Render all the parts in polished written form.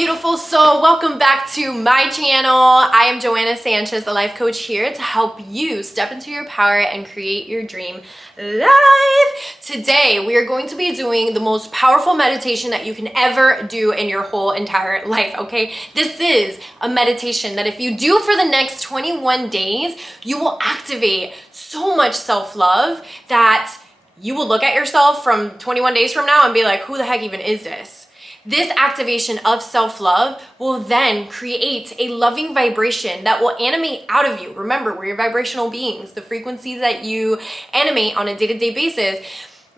beautiful soul? Welcome back to my channel. I am Joanna Sanchez, the life coach, here to help you step into your power and create your dream life. Today, we are going to be doing the most powerful meditation that you can ever do in your whole entire life, okay? This is a meditation that if you do for the next 21 days, you will activate so much self-love that you will look at yourself from 21 days from now and be like, who the heck even is this? This activation of self-love will then create a loving vibration that will animate out of you. Remember, we're vibrational beings. The frequencies that you animate on a day-to-day basis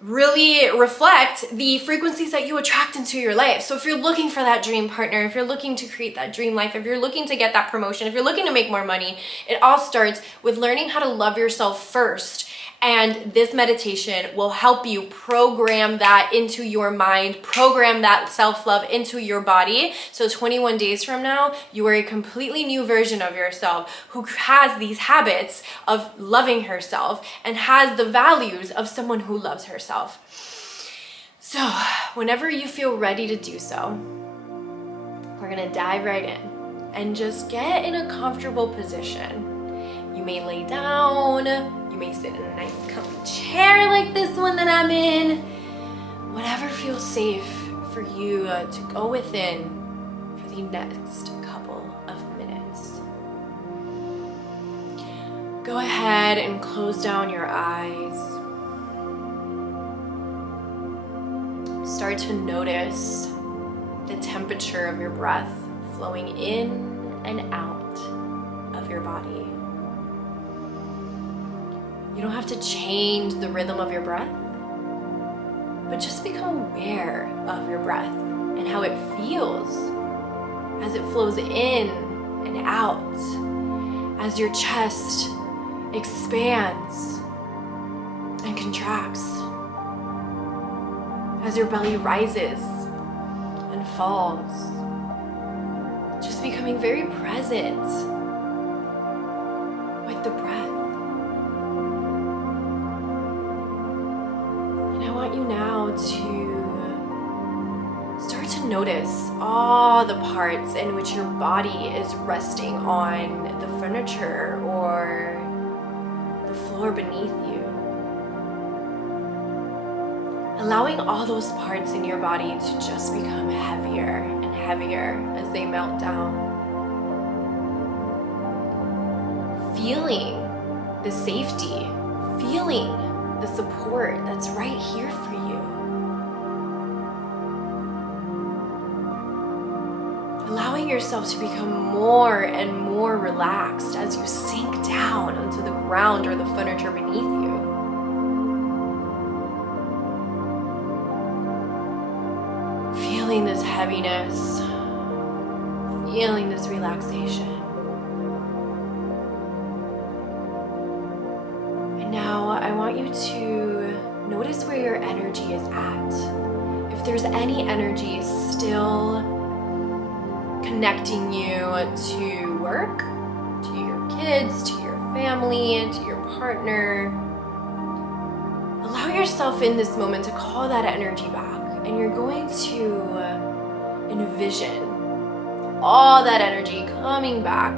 really reflect the frequencies that you attract into your life. So if you're looking for that dream partner, if you're looking to create that dream life, if you're looking to get that promotion, if you're looking to make more money, it all starts with learning how to love yourself first. And this meditation will help you program that into your mind, program that self-love into your body. So 21 days from now, you are a completely new version of yourself who has these habits of loving herself and has the values of someone who loves herself. So whenever you feel ready to do so, we're gonna dive right in and just get in a comfortable position. You may lay down, you may sit in a nice comfy chair like this one that I'm in. Whatever feels safe for you to go within for the next couple of minutes. Go ahead and close down your eyes. Start to notice the temperature of your breath flowing in and out of your body. You don't have to change the rhythm of your breath, but just become aware of your breath and how it feels as it flows in and out, as your chest expands and contracts, as your belly rises and falls. Just becoming very present with the breath. I want you now to start to notice all the parts in which your body is resting on the furniture or the floor beneath you. Allowing all those parts in your body to just become heavier and heavier as they melt down. Feeling the safety, feeling the support that's right here for you. Allowing yourself to become more and more relaxed as you sink down onto the ground or the furniture beneath you. Feeling this heaviness, feeling this relaxation. Now, I want you to notice where your energy is at. If there's any energy still connecting you to work, to your kids, to your family, to your partner, allow yourself in this moment to call that energy back. And you're going to envision all that energy coming back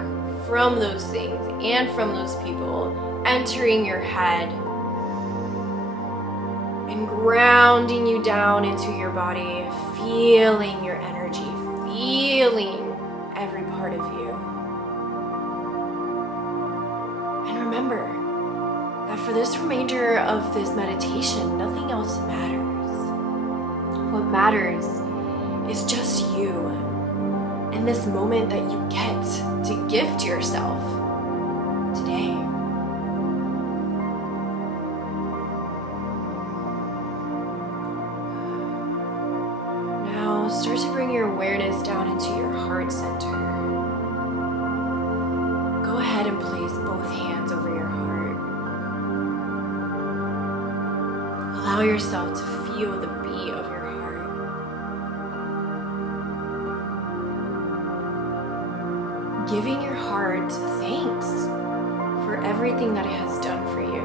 from those things and from those people, entering your head and grounding you down into your body, feeling your energy, feeling every part of you. And remember that for this remainder of this meditation, nothing else matters. What matters is just you and this moment that you get to gift yourself today. Now start to bring your awareness down into your heart center. Go ahead and place both hands over your heart. Allow yourself to feel the beat of your heart. Giving your heart thanks for everything that it has done for you.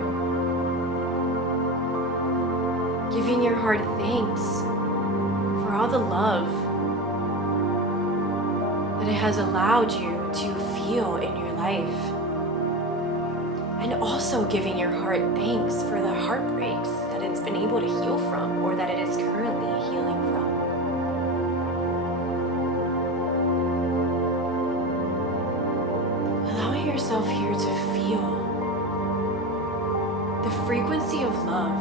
Giving your heart thanks for all the love that it has allowed you to feel in your life. And also giving your heart thanks for the heartbreaks that it's been able to heal from, or that it is currently healing from. Allowing yourself here to feel the frequency of love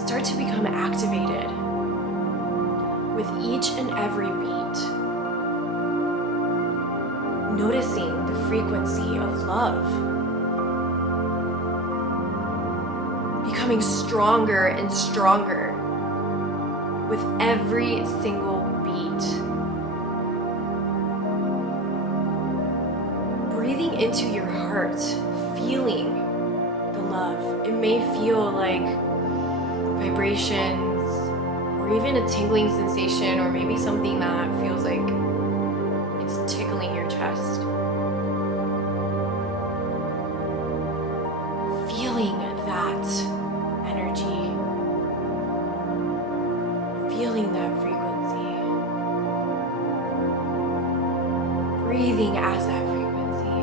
start to become activated with each and every beat. Noticing the frequency of love becoming stronger and stronger with every single beat. Breathing into your heart, feeling the love. It may feel like vibrations, or even a tingling sensation, or maybe something that feels like it's tickling your chest. Feeling that energy, feeling that frequency, breathing as that frequency.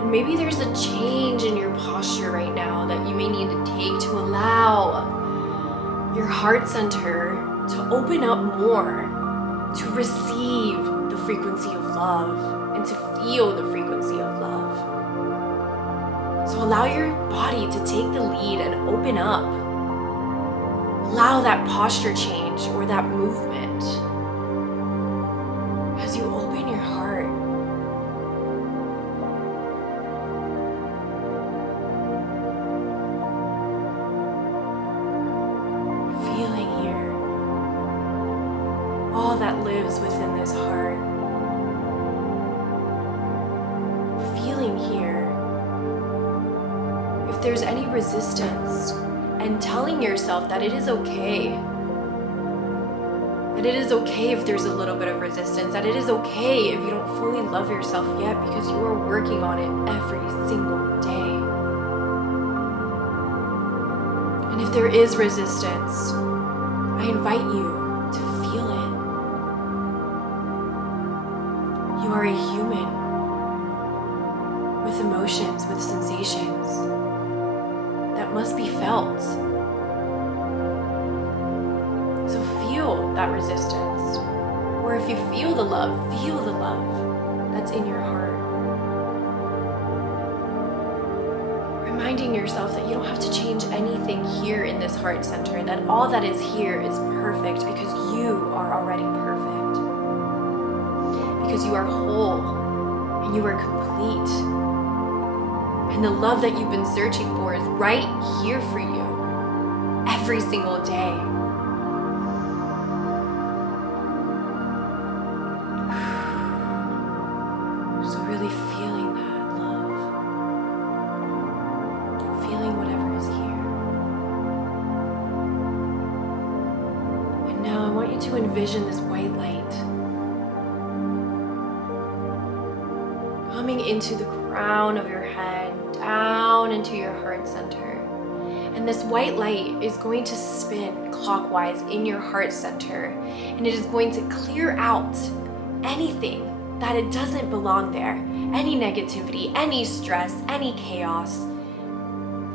And maybe there's a change in your posture right now that you may need to take to allow your heart center to open up more, to receive the frequency of love and to feel the frequency of love. So allow your body to take the lead and open up. Allow that posture change or that movement as you open your heart. Feeling here all that lives within this heart. Feeling here if there's any resistance, and telling yourself that it is okay. That it is okay if there's a little bit of resistance, that it is okay if you don't fully love yourself yet, because you are working on it every single day. And if there is resistance, I invite you to feel it. You are a human with emotions, with sensations that must be felt. So feel that resistance. Or if you feel the love that's in your heart. Reminding yourself that you don't have to change anything here in this heart center, that all that is here is perfect because you are already perfect. Because you are whole and you are complete. And the love that you've been searching for is right here for you every single day. So really feeling that love. Feeling whatever is here. And now I want you to envision this white light coming into the crown of your head, down into your heart center. And this white light is going to spin clockwise in your heart center, and it is going to clear out anything that it doesn't belong there. Any negativity, any stress, any chaos,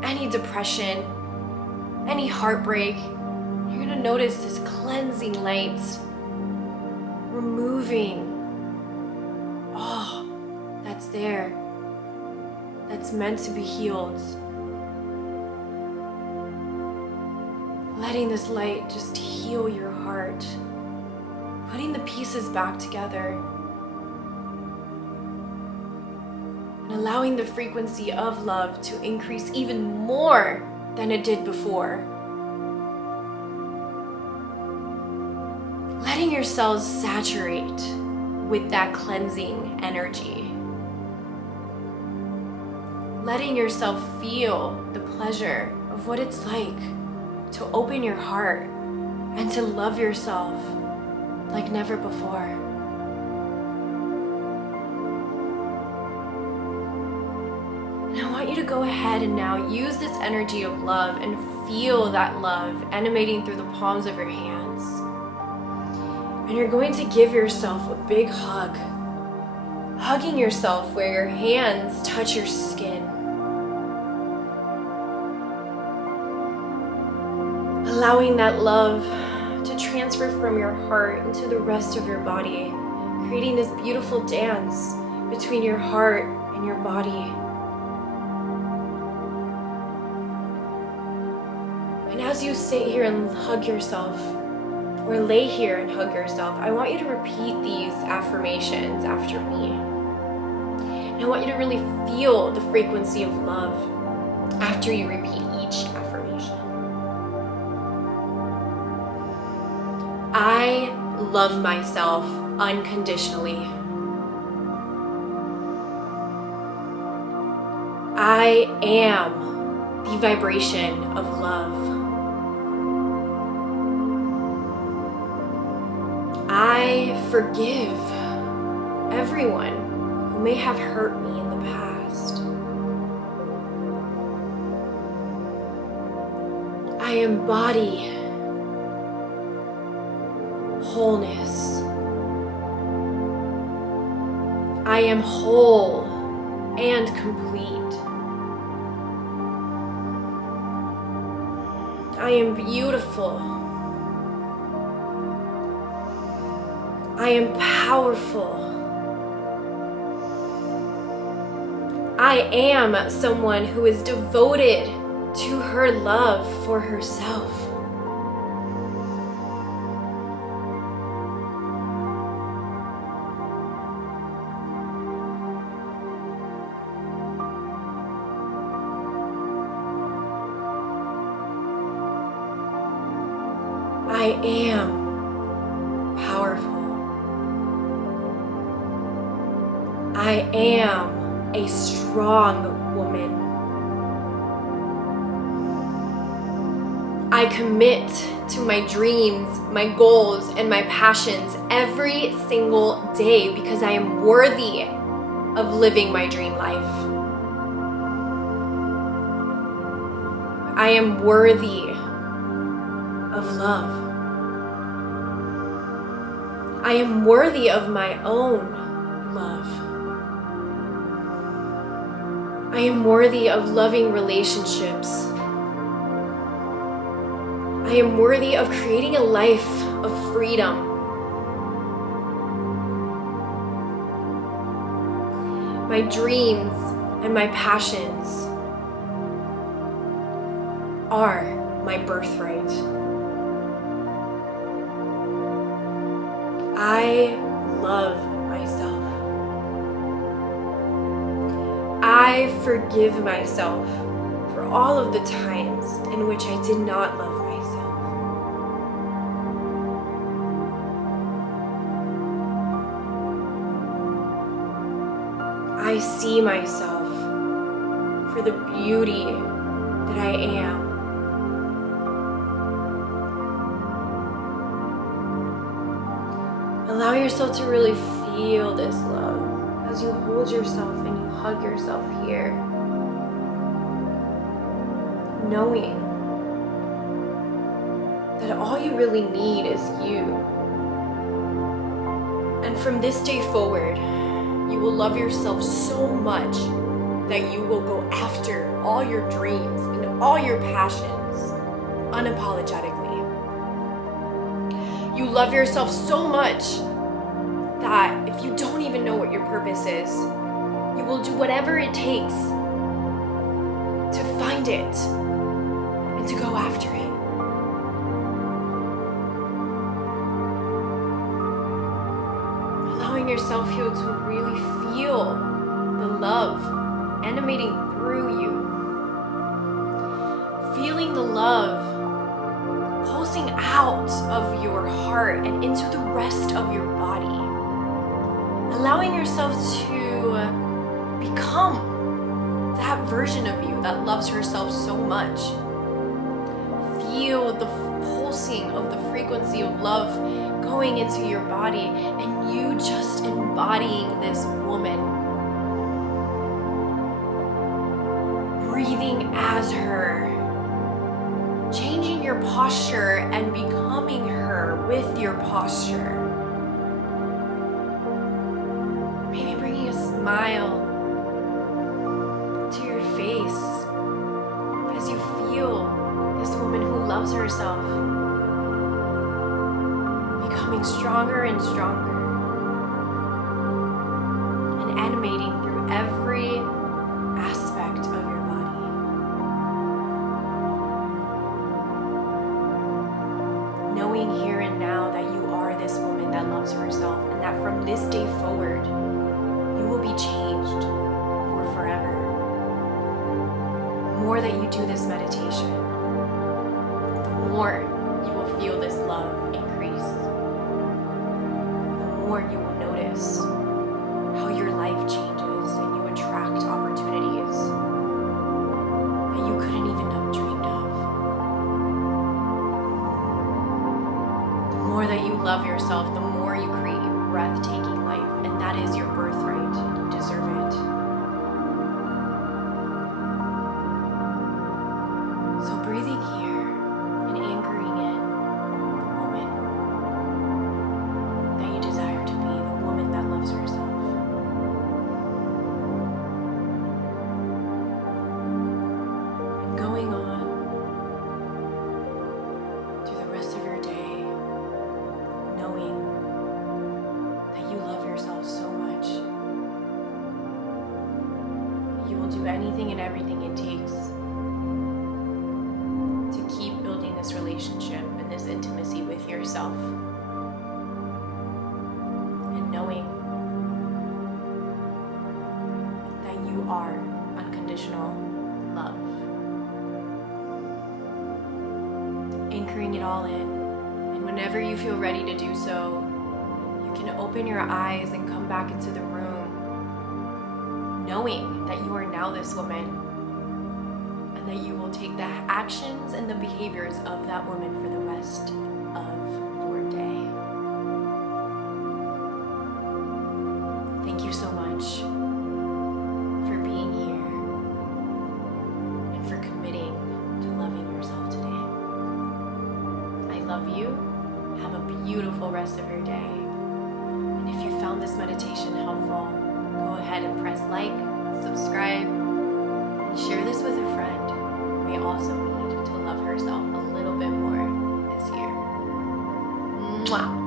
any depression, any heartbreak. You're gonna notice this cleansing light removing all that's there, that's meant to be healed. Letting this light just heal your heart, putting the pieces back together, and allowing the frequency of love to increase even more than it did before. Letting your cells saturate with that cleansing energy. Letting yourself feel the pleasure of what it's like to open your heart and to love yourself like never before. And I want you to go ahead and now use this energy of love and feel that love emanating through the palms of your hands. And you're going to give yourself a big hug. Hugging yourself where your hands touch your skin. Allowing that love to transfer from your heart into the rest of your body, creating this beautiful dance between your heart and your body. And as you sit here and hug yourself, or lay here and hug yourself, I want you to repeat these affirmations after me. And I want you to really feel the frequency of love after you repeat each affirmation. I love myself unconditionally. I am the vibration of love. I forgive everyone who may have hurt me in the past. I embody wholeness. I am whole and complete. I am beautiful. I am powerful. I am someone who is devoted to her love for herself. I am powerful. I am a strong woman. I commit to my dreams, my goals, and my passions every single day because I am worthy of living my dream life. I am worthy of love. I am worthy of my own love. I am worthy of loving relationships. I am worthy of creating a life of freedom. My dreams and my passions are my birthright. I love myself. I forgive myself for all of the times in which I did not love myself. I see myself for the beauty that I am. Allow yourself to really feel this love as you hold yourself and you hug yourself here. Knowing that all you really need is you. And from this day forward, you will love yourself so much that you will go after all your dreams and all your passions unapologetically. You love yourself so much that if you don't even know what your purpose is, you will do whatever it takes to find it and to go after it. Allowing yourself here to really feel the love animating through you. Feeling the love pulsing out of your heart and into the rest of your body. Allowing yourself to become that version of you that loves herself so much. Feel the pulsing of the frequency of love going into your body and you just embodying this woman. Breathing as her. Changing your posture and becoming her with your posture. smile to your face as you feel this woman who loves herself becoming stronger and stronger and animating through every aspect of your body. Knowing here and now that you are this woman that loves herself, and that from this day forward, you will be changed for forever. The more that you do this meditation, the more you will feel this love increase. The more you will notice how your life changes and you attract opportunities that you couldn't even have dreamed of. The more that you love yourself, the more you create a breathtaking life, and that is your birthright, and you deserve it. So breathing here and anchoring in the woman that you desire to be, the woman that loves herself. And going on through the rest of your day, knowing that you love yourself so much, that you will do anything and everything it takes to keep building this relationship and this intimacy with yourself. And knowing that you are unconditional love. Anchoring it all in. And whenever you feel ready to do so, you can open your eyes and come back into the room, knowing that you are now this woman, and that you will take the actions and the behaviors of that woman for the rest of your day. Thank you so much for being here and for committing to loving yourself today. I love you. Have a beautiful rest of your day. And if you found this meditation helpful, go ahead and press like, subscribe, and share this with a friend who may also need to love herself a little bit more this year. Mwah!